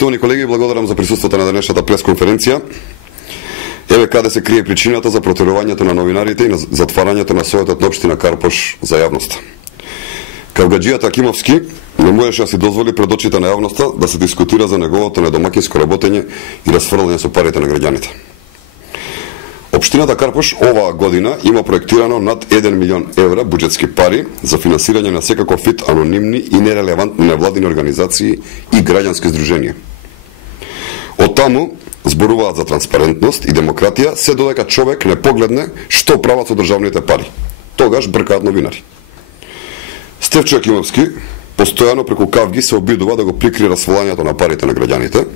Тони колеги, благодарам за присуството на денешната пресконференција. Еве каде се крие причината за протерувањето на новинарите и на затварањето на Советот на општина Карпош за јавноста. Кавгаджијата Акимовски не можеше да си дозволи пред очите на јавноста да се дискутира за неговото недомакинско работење и расфрлање со парите на граѓаните. Општината Карпош оваа година има проектирано над 1 милион евра буџетски пари за финансирање на секаков вид анонимни и нерелевантни невладини организации и граѓански здруженија. Од таму зборуваат за транспарентност и демократија, се додека човек не погледне што прават со државните пари. Тогаш бркаат новинари. Стефчо Акимовски постојано преку кавги се обидува да го прикрие расфрлањето на парите на граѓаните,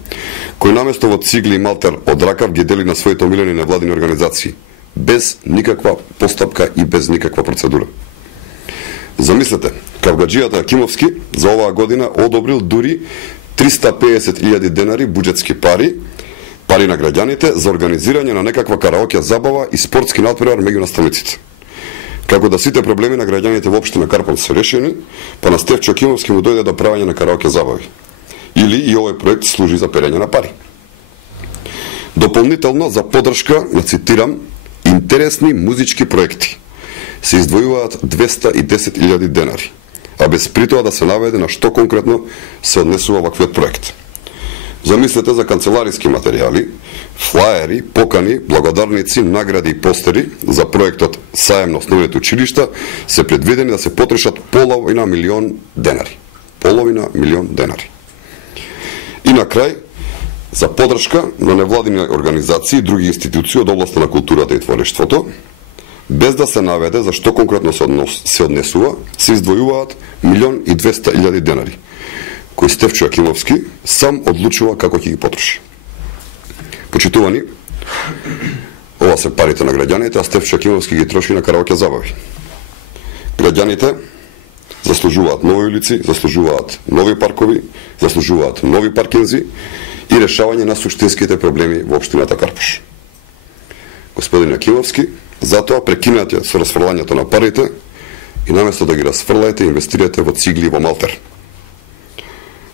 кој наместо во цигли и малтер од ракав ги дели на своите омилени невладини организации, без никаква постапка и без никаква процедура. Замислете, кавгаджијата Акимовски за оваа година одобрил дури 350.000 денари буџетски пари на граѓаните за организирање на некаква караоке забава и спортски натпревар меѓу наставниците. Како да сите проблеми на граѓаните во општина Карпош се решени, па на Стефчо Акимовски му дојде до правење на караоке забави. Или и овој проект служи за перење на пари. Дополнително за поддршка, цитирам, интересни музички проекти се издвојуваат 210.000 денари, а без при тоа да се наведе на што конкретно се однесува ваквиот проект. Замислете за канцелариски материјали, флаери, покани, благодарници, награди и постери за проектот Саем на основните училишта се предвидени да се потрошат половина милион денари. Половина милион денари. И на крај, за поддршка на невладини организации и други институции од областа на културата и творештвото, без да се наведе за што конкретно се однесува, се издвојуваат 1.200.000 денари, кој Стефчо Акимовски сам одлучува како ќе ги потроши. Почитувани, ова се парите на граѓаните, а Стефчо Акимовски ги троши на караоке забави. Граѓаните заслужуваат нови улици, заслужуваат нови паркови, заслужуваат нови паркинзи и решавање на суштинските проблеми во општината Карпош. Господин Акимовски, затоа прекинете со расфрлањето на парите и наместо да ги расфрлаете, инвестирате во цигли и во малтер.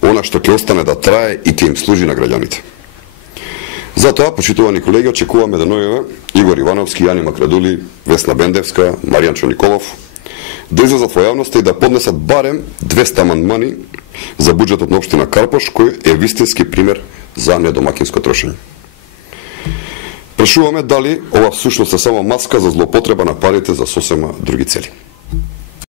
Она што ќе остане да трае и ќе им служи на граѓаните. Затоа, почитувани колеги, очекуваме денојеве Игор Ивановски, Јани Макрадули, Весна Бендевска, Маријанчо Николов да излезат во јавноста и да поднесат барем 200 амандмани за буџетот на општина Карпош, кој е вистински пример за недомакинско трошење. Прашуваме дали ова всушност е само маска за злоупотреба на парите за сосема други цели.